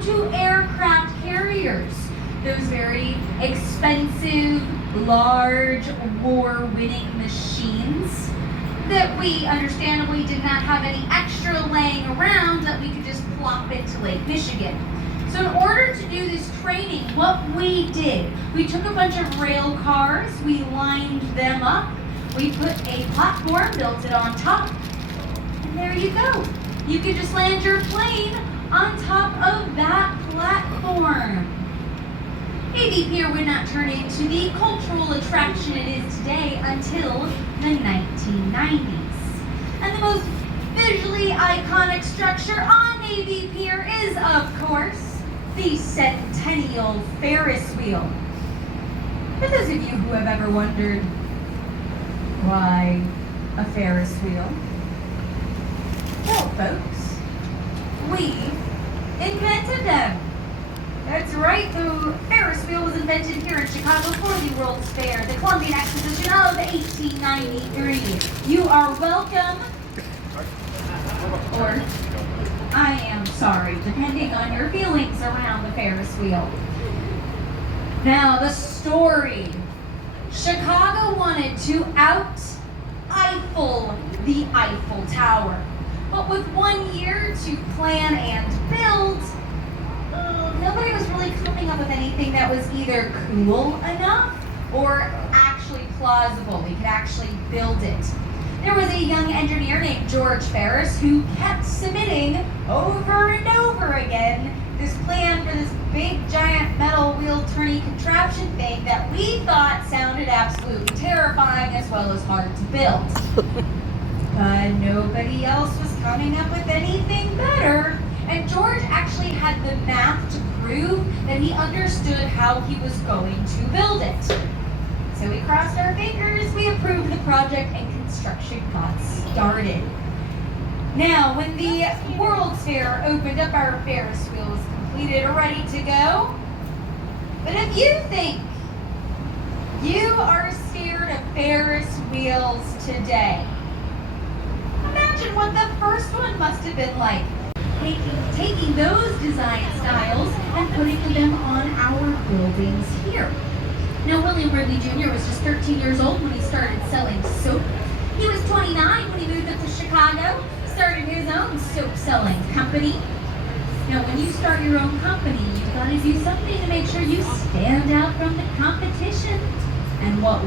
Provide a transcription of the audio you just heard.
down to aircraft carriers, those very expensive, large, war-winning machines that we understandably did not have any extra laying around that we could just plop into Lake Michigan. So in order to do this training, what we did, we took a bunch of rail cars, we lined them up, we put a platform, built it on top, and there you go. You could just land your plane on top of that platform. Navy Pier would not turn into the cultural attraction it is today until the 1990s. And the most visually iconic structure on Navy Pier is, of course, the Centennial Ferris wheel. For those of you who have ever wondered why a Ferris wheel, well, folks, we invented them. That's right, the Ferris wheel was invented here in Chicago for the World's Fair, the Columbian Exposition of 1893. You are welcome, or I am sorry, depending on your feelings around the Ferris wheel. Now, the story. Chicago wanted to out-Eiffel the Eiffel Tower. But with 1 year to plan and build, nobody was really coming up with anything that was either cool enough or actually plausible. We could actually build it. There was a young engineer named George Ferris who kept submitting over and over again this plan for this big giant metal wheel turning contraption thing that we thought sounded absolutely terrifying as well as hard to build. But nobody else was coming up with anything better. And George actually had the math to prove that he understood how he was going to build it. So we crossed our fingers, we approved the project, and construction got started. Now, when the World's Fair opened up, our Ferris wheel was completed and ready to go. But if you think you are scared of Ferris wheels today, imagine what the first one must have been like. Taking those design styles and putting them on our buildings here. Now, William Wrigley Jr. was just 13 years old when he started selling soap. He was 29 when he moved up to Chicago, started his own soap selling company. Now, when you start your own company, you've got to do something to make sure you stand out from the competition. And what